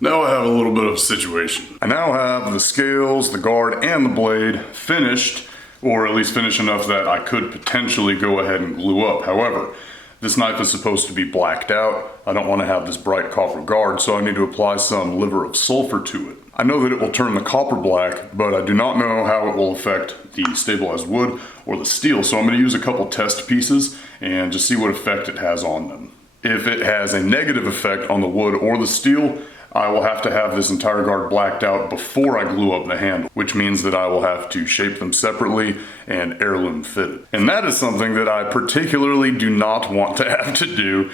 Now I have a little bit of a situation. I now have the scales, the guard, and the blade finished, or at least finished enough that I could potentially go ahead and glue up. However, this knife is supposed to be blacked out. I don't want to have this bright copper guard, so I need to apply some liver of sulfur to it. I know that it will turn the copper black, but I do not know how it will affect the stabilized wood or the steel, so I'm going to use a couple test pieces and just see what effect it has on them. If it has a negative effect on the wood or the steel, I will have to have this entire guard blacked out before I glue up the handle, which means that I will have to shape them separately and heirloom fit it. And that is something that I particularly do not want to have to do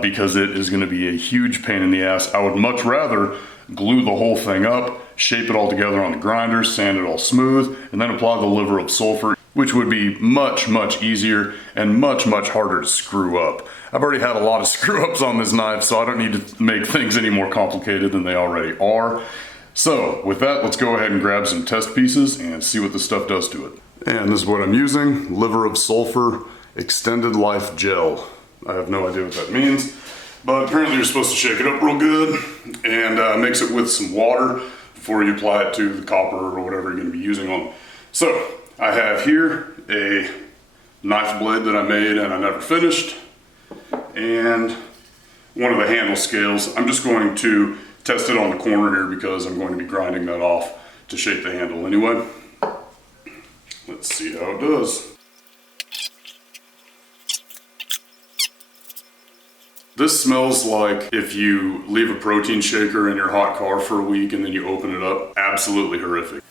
because it is going to be a huge pain in the ass. I would much rather glue the whole thing up, shape it all together on the grinder, sand it all smooth, and then apply the liver of sulfur, which would be much, much easier and much, much harder to screw up. I've already had a lot of screw ups on this knife, so I don't need to make things any more complicated than they already are. So with that, let's go ahead and grab some test pieces and see what this stuff does to it. And this is what I'm using, liver of sulfur extended life gel. I have no idea what that means, but apparently you're supposed to shake it up real good and mix it with some water before you apply it to the copper or whatever you're going to be using on it. So I have here a knife blade that I made and I never finished, and one of the handle scales. I'm just going to test it on the corner here because I'm going to be grinding that off to shape the handle anyway. Let's see how it does. This smells like if you leave a protein shaker in your hot car for a week and then you open it up. Absolutely horrific.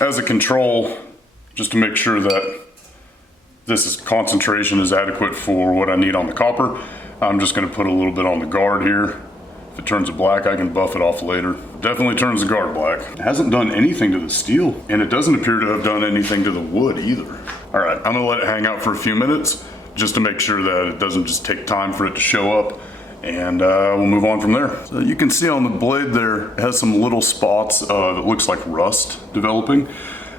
As a control, just to make sure that this concentration is adequate for what I need on the copper, I'm just going to put a little bit on the guard here. If it turns it black, I can buff it off later. Definitely turns the guard black. It hasn't done anything to the steel, and it doesn't appear to have done anything to the wood either. All right, I'm gonna let it hang out for a few minutes just to make sure that it doesn't just take time for it to show up, and we'll move on from there. So you can see on the blade there, it has some little spots that looks like rust developing.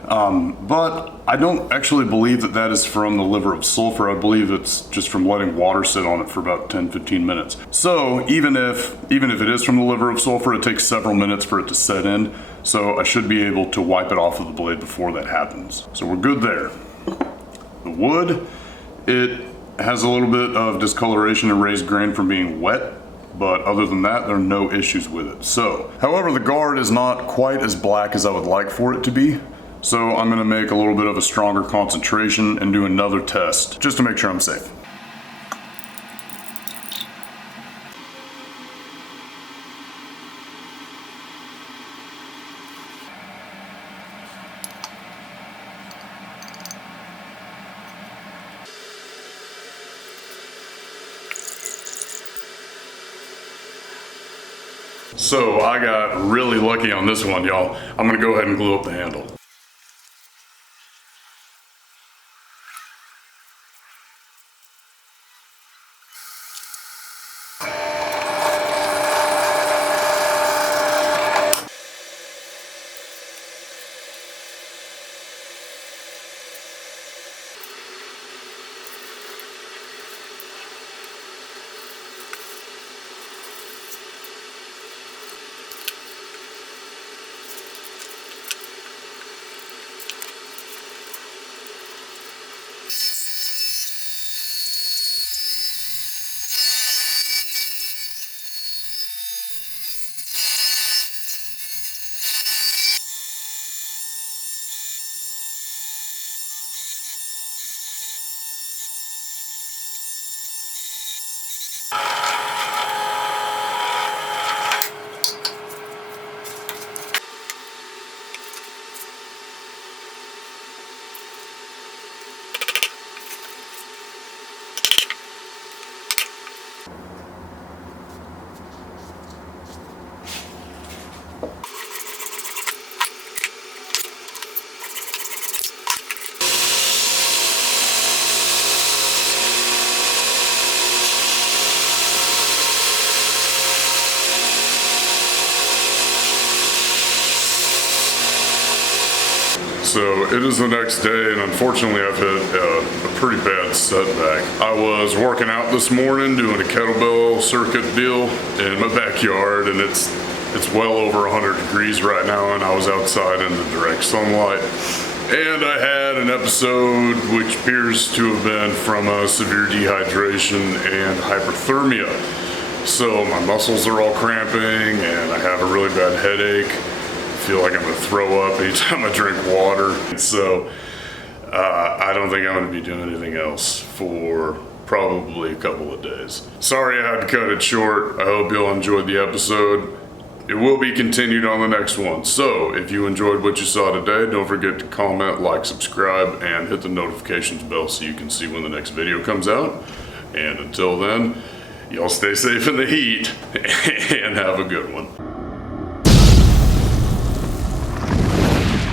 But I don't actually believe that that is from the liver of sulfur. I believe it's just from letting water sit on it for about 10-15 minutes. So even if it is from the liver of sulfur, it takes several minutes for it to set in. So I should be able to wipe it off of the blade before that happens. So we're good there. The wood, it has a little bit of discoloration and raised grain from being wet, but other than that, there are no issues with it. So, however, the guard is not quite as black as I would like for it to be. So I'm gonna make a little bit of a stronger concentration and do another test, just to make sure I'm safe. So I got really lucky on this one, y'all. I'm gonna go ahead and glue up the handle. So it is the next day, and unfortunately I've hit a pretty bad setback. I was working out this morning doing a kettlebell circuit deal in my backyard, and it's well over 100 degrees right now, and I was outside in the direct sunlight. And I had an episode which appears to have been from a severe dehydration and hyperthermia. So my muscles are all cramping, and I have a really bad headache. I feel like I'm gonna throw up anytime I drink water. So I don't think I'm gonna be doing anything else for probably a couple of days. Sorry I had to cut it short. I hope y'all enjoyed the episode. It will be continued on the next one. So if you enjoyed what you saw today, don't forget to comment, like, subscribe, and hit the notifications bell so you can see when the next video comes out. And until then, y'all stay safe in the heat and have a good one.